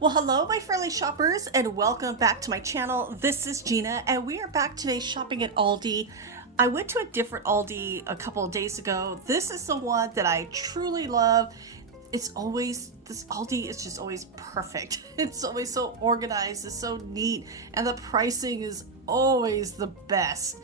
Well, hello, my friendly shoppers, and welcome back to my channel. This is Gina, and we are back today shopping at Aldi. I went to a different Aldi a couple of days ago. This is the one that I truly love. This Aldi is just always perfect. It's always so organized, it's so neat, and the pricing is always the best.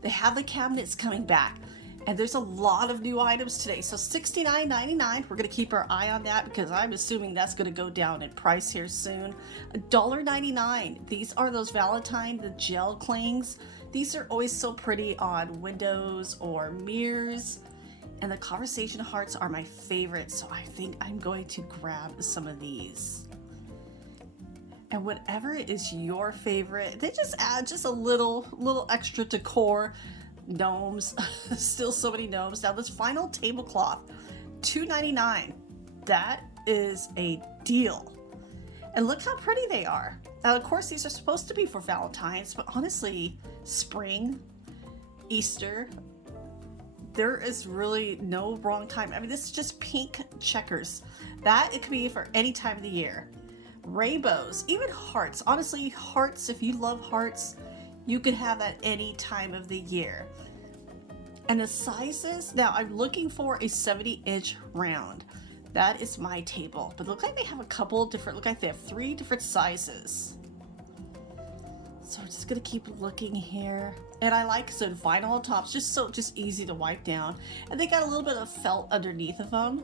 They have the cabinets coming back. And there's a lot of new items today. So $69.99, we're gonna keep our eye on that because I'm assuming that's gonna go down in price here soon. $1.99, these are those Valentine, the gel clings. These are always so pretty on windows or mirrors. And the conversation hearts are my favorite, so I think I'm going to grab some of these. And whatever is your favorite, they just add just a little extra decor. Gnomes, still so many gnomes. Now this final tablecloth, $2.99. That is a deal. And look how pretty they are. Now of course these are supposed to be for Valentine's, but honestly, spring, Easter, there is really no wrong time. I mean, this is just pink checkers. That it could be for any time of the year. Rainbows, even hearts. Honestly, hearts, if you love hearts, you could have that any time of the year. And the sizes, now I'm looking for a 70-inch round. That is my table. But look like they have a couple different, look like they have 3 different sizes. So we're just gonna keep looking here. And I like some vinyl on tops, just easy to wipe down. And they got a little bit of felt underneath of them.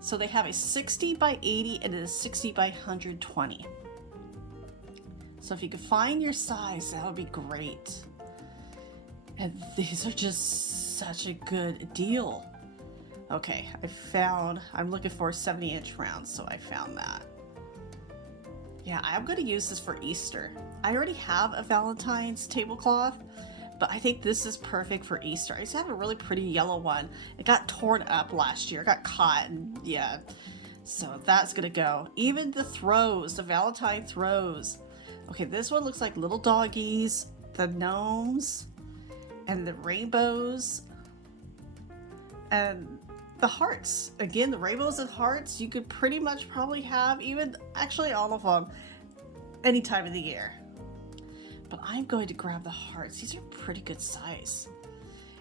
So they have a 60 by 80 and a 60 by 120. So if you could find your size, that would be great. And these are just such a good deal. Okay, I'm looking for 70-inch rounds, so I found that. Yeah, I'm gonna use this for Easter. I already have a Valentine's tablecloth, but I think this is perfect for Easter. I used to have a really pretty yellow one. It got torn up last year, it got caught, and yeah. So that's gonna go. Even the throws, the Valentine throws. Okay, this one looks like little doggies, the gnomes, and the rainbows, and the hearts. Again, the rainbows and hearts, you could pretty much probably have even, actually all of them, any time of the year. But I'm going to grab the hearts. These are pretty good size.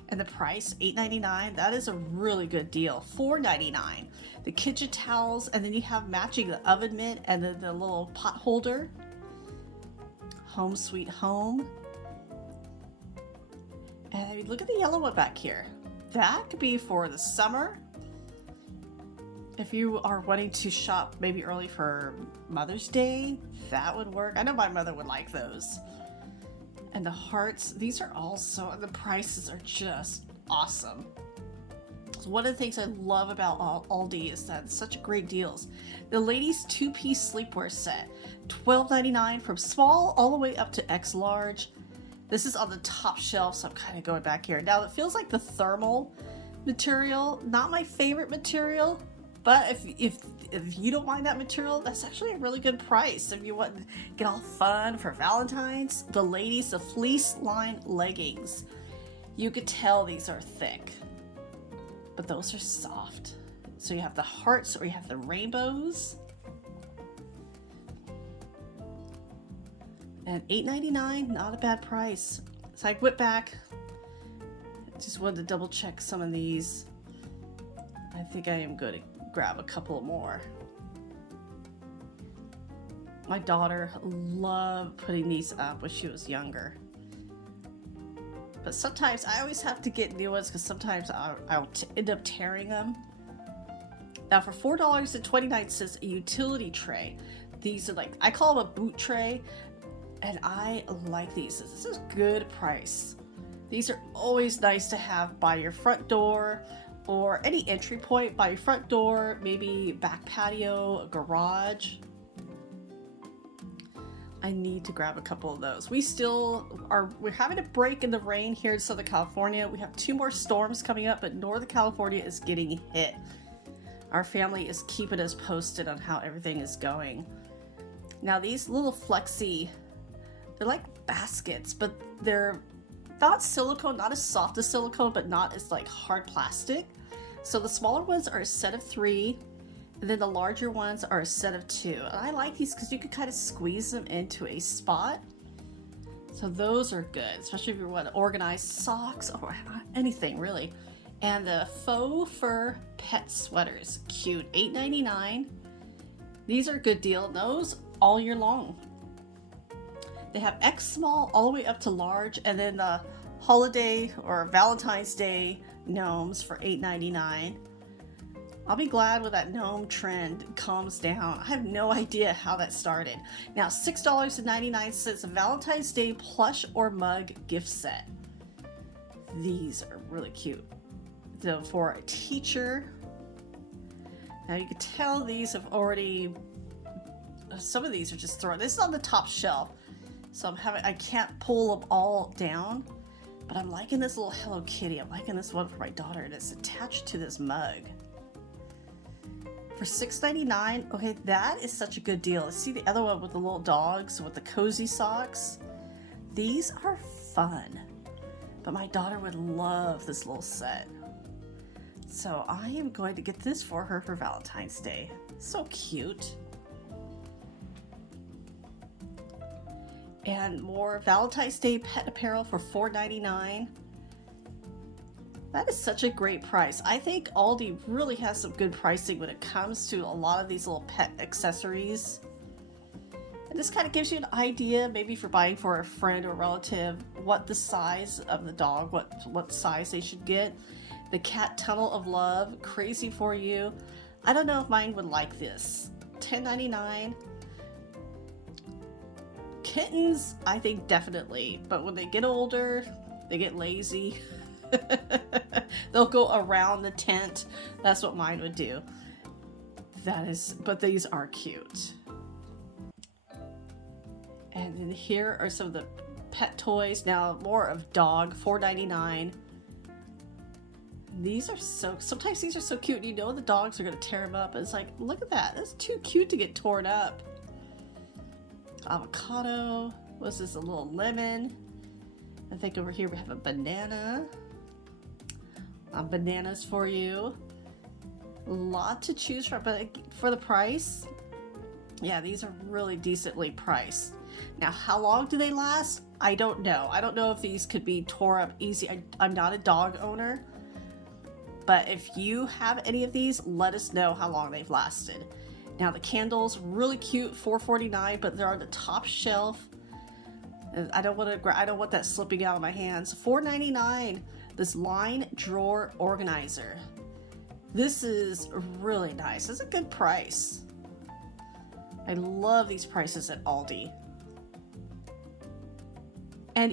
And the price, $8.99, that is a really good deal. $4.99. The kitchen towels, and then you have matching the oven mitt and then the little pot holder. Home Sweet Home. And I mean, look at the yellow one back here. That could be for the summer. If you are wanting to shop maybe early for Mother's Day, that would work. I know my mother would like those. And the hearts, these are also, the prices are just awesome. So one of the things I love about Aldi is that it's such great deals. The ladies 2-piece sleepwear set, $12.99 from small all the way up to X large. This is on the top shelf, so I'm kind of going back here. Now it feels like the thermal material, not my favorite material, but if you don't mind that material, that's actually a really good price. If you want to get all fun for Valentine's, the ladies, the fleece line leggings. You could tell these are thick, but those are soft. So you have the hearts or you have the rainbows. And $8.99, not a bad price. So I went back, just wanted to double check some of these. I think I am going to grab a couple more. My daughter loved putting these up when she was younger. But sometimes I always have to get new ones because sometimes I'll end up tearing them. Now for $4.29, a utility tray. These are like, I call them a boot tray. And I like these. This is a good price. These are always nice to have by your front door or any entry point by your front door, maybe back patio, garage. I need to grab a couple of those. We're having a break in the rain here in Southern California. We have 2 more storms coming up, but Northern California is getting hit. Our family is keeping us posted on how everything is going. Now these little flexi, they're like baskets, but they're not silicone, not as soft as silicone, but not as like hard plastic. So the smaller ones are a set of 3, And then the larger ones are a set of 2. And I like these because you can kind of squeeze them into a spot. So those are good, especially if you want to organize socks or anything really. And the faux fur pet sweaters, cute, $8.99. These are a good deal. Those all year long. They have X small all the way up to large, and then the holiday or Valentine's Day gnomes for $8.99. I'll be glad when that gnome trend calms down. I have no idea how that started. Now, $6.99 a Valentine's Day plush or mug gift set. These are really cute. So for a teacher, now you can tell these have already, some of these are just thrown. This is on the top shelf, so I can't pull them all down, but I'm liking this little Hello Kitty. I'm liking this one for my daughter, and it's attached to this mug. For $6.99, okay, that is such a good deal. See the other one with the little dogs with the cozy socks? These are fun, but my daughter would love this little set. So I am going to get this for her for Valentine's Day. So cute. And more Valentine's Day pet apparel for $4.99. That is such a great price. I think Aldi really has some good pricing when it comes to a lot of these little pet accessories. And this kind of gives you an idea, maybe if you're buying for a friend or relative, what the size of the dog, what size they should get. The cat tunnel of love, crazy for you. I don't know if mine would like this. $10.99. Kittens, I think definitely, but when they get older, they get lazy. They'll go around the tent. That's what mine would do. But these are cute. And then here are some of the pet toys. Now more of dog, $4.99. These are sometimes these are so cute. You know the dogs are gonna tear them up. It's like, look at that. That's too cute to get torn up. Avocado. What's this? A little lemon. I think over here we have a banana. Bananas for you. A lot to choose from, but for the price, yeah, these are really decently priced. Now, how long do they last? I don't know. I don't know if these could be tore up easy. I'm not a dog owner, but if you have any of these, let us know how long they've lasted. Now, the candles, really cute, $4.49, but they're on the top shelf. I don't want that slipping out of my hands. $4.99. This line drawer organizer. This is really nice. It's a good price. I love these prices at Aldi. And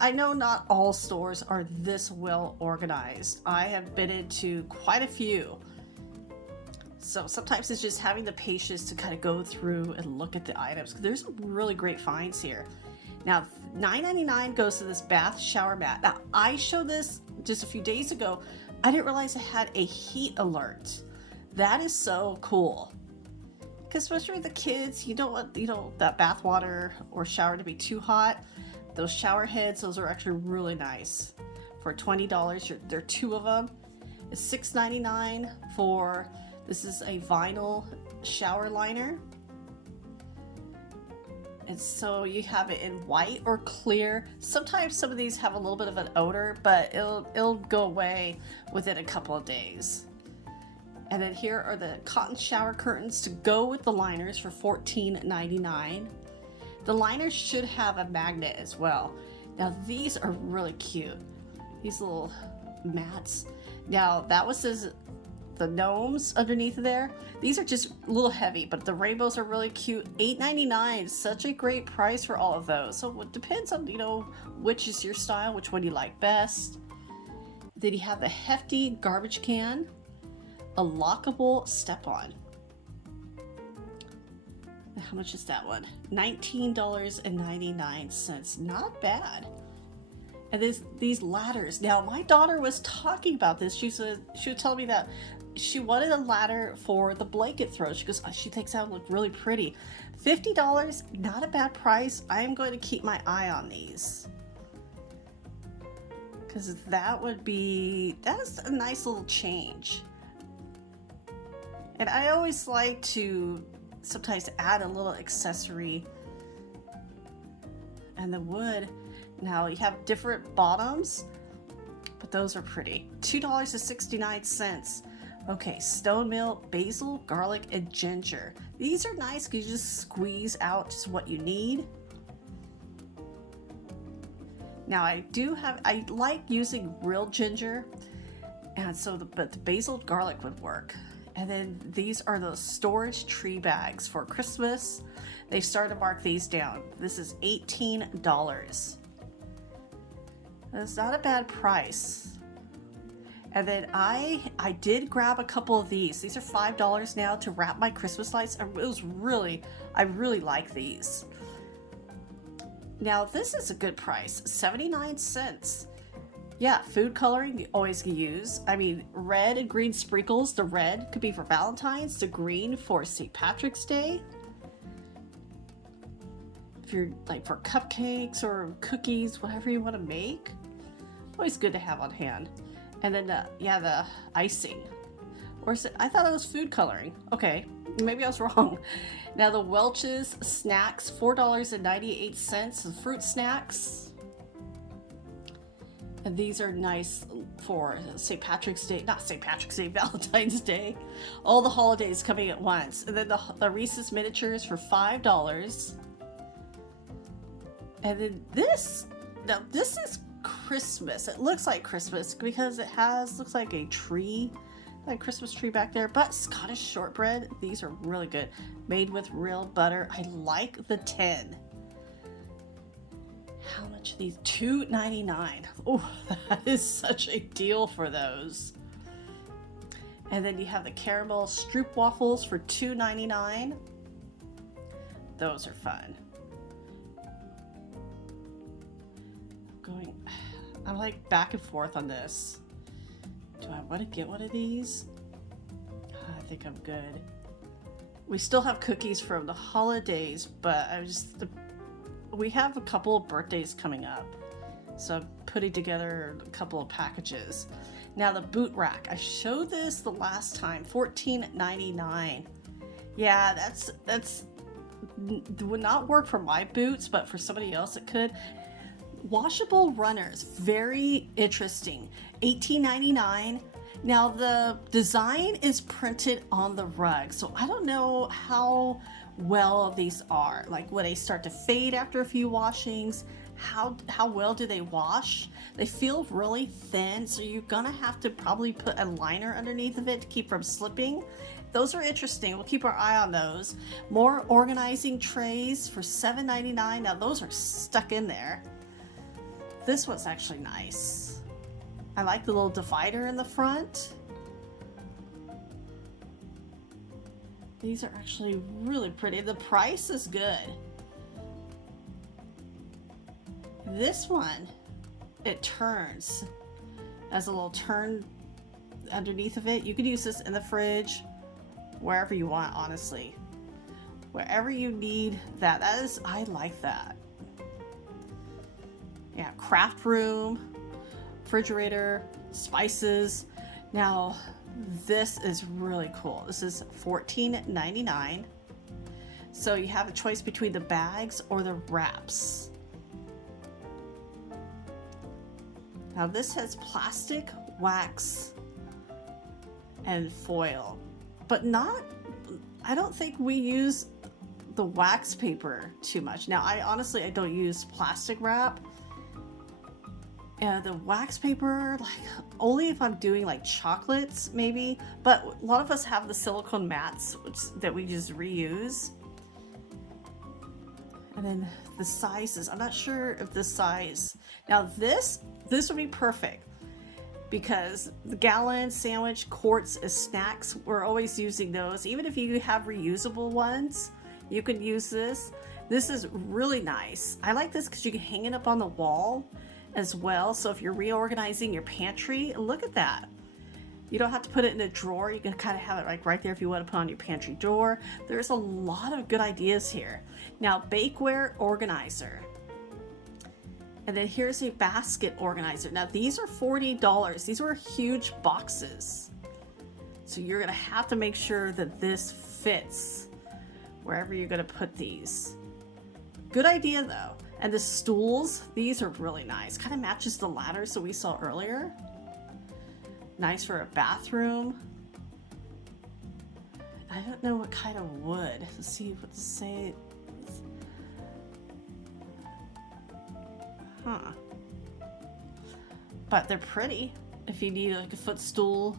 I know not all stores are this well organized. I have been into quite a few. So sometimes it's just having the patience to kind of go through and look at the items. There's some really great finds here. Now, $9.99 goes to this bath shower mat. Now, I showed this just a few days ago. I didn't realize it had a heat alert. That is so cool. Because especially with the kids, you don't want that bath water or shower to be too hot. Those shower heads, those are actually really nice. For $20, there are 2 of them. It's $6.99 for, this is a vinyl shower liner. And so you have it in white or clear. Sometimes some of these have a little bit of an odor, but it'll go away within a couple of days. And then here are the cotton shower curtains to go with the liners for $14.99. The liners should have a magnet as well. Now these are really cute. These little mats. Now that was the gnomes underneath there. These are just a little heavy, but the rainbows are really cute. $8.99, such a great price for all of those. So it depends on, which is your style, which one you like best. Then you have the hefty garbage can, a lockable step-on. How much is that one? $19.99. Not bad. And these ladders. Now, my daughter was talking about this. She was telling me that she wanted a ladder for the blanket throw. She goes, she thinks that would look really pretty. $50, not a bad price. I am going to keep my eye on these. Because that's a nice little change. And I always like to sometimes add a little accessory. And the wood, now you have different bottoms, but those are pretty. $2.69. Okay, stone meal, basil, garlic, and ginger. These are nice because you just squeeze out just what you need. Now I like using real ginger, and so but the basil garlic would work. And then these are the storage tree bags for Christmas. They started to mark these down. This is $18. That's not a bad price. And then I did grab a couple of these. These are $5 now to wrap my Christmas lights. I really like these. Now this is a good price, 79 cents. Yeah, food coloring you always can use. I mean, red and green sprinkles. The red could be for Valentine's, the green for St. Patrick's Day. If you're like for cupcakes or cookies, whatever you want to make, always good to have on hand. And then the icing. Or is it, I thought it was food coloring. Okay, maybe I was wrong. Now the Welch's snacks, $4.98, fruit snacks. And these are nice for St. Patrick's Day, not St. Patrick's Day, Valentine's Day. All the holidays coming at once. And then the Reese's miniatures for $5. And then this, now this is Christmas. It looks like Christmas because it looks like a tree, like a Christmas tree back there. But Scottish shortbread, these are really good. Made with real butter. I like the 10. How much are these? $2.99. Oh, that is such a deal for those. And then you have the caramel stroop waffles for $2.99. Those are fun. I'm like back and forth on this. Do I want to get one of these? I think I'm good. We still have cookies from the holidays, but we have a couple of birthdays coming up, so I'm putting together a couple of packages. Now the boot rack, I showed this the last time, $14.99. Yeah, that's would not work for my boots, but for somebody else it could. Washable runners, very interesting, $18.99. Now the design is printed on the rug, so I don't know how well these are. Like, will they start to fade after a few washings? How well do they wash? They feel really thin, so you're gonna have to probably put a liner underneath of it to keep from slipping. Those are interesting. We'll keep our eye on those. More organizing trays for $7.99. Now those are stuck in there. This one's actually nice. I like the little divider in the front. These are actually really pretty. The price is good. This one, it turns. Has a little turn underneath of it. You could use this in the fridge, wherever you want, honestly. Wherever you need that. I like that. Yeah, craft room, refrigerator, spices. Now, this is really cool. This is $14.99. So you have a choice between the bags or the wraps. Now this has plastic, wax, and foil, but I don't think we use the wax paper too much. Now I don't use plastic wrap. The wax paper, like only if I'm doing like chocolates maybe, but a lot of us have the silicone mats that we just reuse. And then the sizes, I'm not sure if the size. Now this would be perfect because the gallon, sandwich, quarts as snacks, we're always using those. Even if you have reusable ones, you can use this. This is really nice. I like this because you can hang it up on the wall as well. So if you're reorganizing your pantry, look at that. You don't have to put it in a drawer. You can kind of have it like right there if you want to put on your pantry door. There's a lot of good ideas here. Now, bakeware organizer. And then here's a basket organizer. Now these are $40. These were huge boxes. So you're gonna have to make sure that this fits wherever you're gonna put these. Good idea though. And the stools, these are really nice. Kind of matches the ladders that we saw earlier. Nice for a bathroom. I don't know what kind of wood. Let's see what to say. Huh. But they're pretty. If you need like a footstool.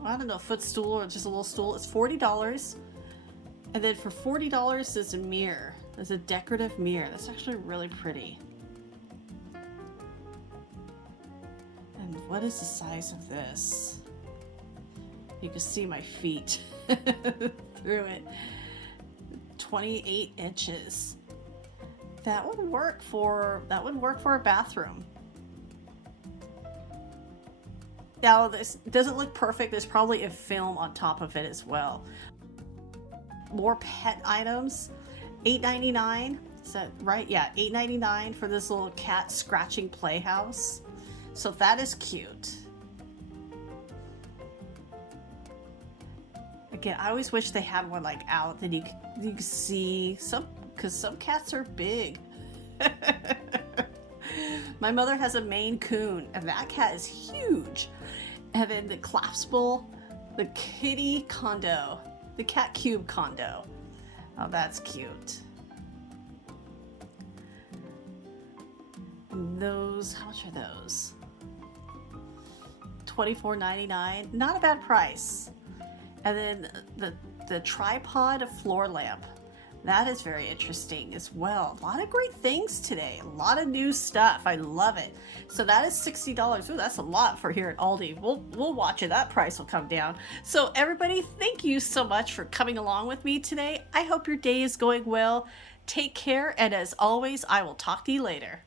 I don't know, a footstool or just a little stool. It's $40. And then for $40, there's a mirror. There's a decorative mirror. That's actually really pretty. And what is the size of this? You can see my feet through it. 28 inches. That would work for a bathroom. Now this doesn't look perfect. There's probably a film on top of it as well. More pet items. $8.99. Is that right? Yeah, $8.99 for this little cat scratching playhouse. So that is cute. Again, I always wish they had one like out that you can see some, because some cats are big. My mother has a Maine Coon, and that cat is huge. And then the collapsible, the kitty condo, the cat cube condo. Oh, that's cute. And those, how much are those? $24.99. Not a bad price. And then the tripod floor lamp. That is very interesting as well. A lot of great things today. A lot of new stuff. I love it. So that is $60. Ooh, that's a lot for here at Aldi. We'll watch it. That price will come down. So everybody, thank you so much for coming along with me today. I hope your day is going well. Take care. And as always, I will talk to you later.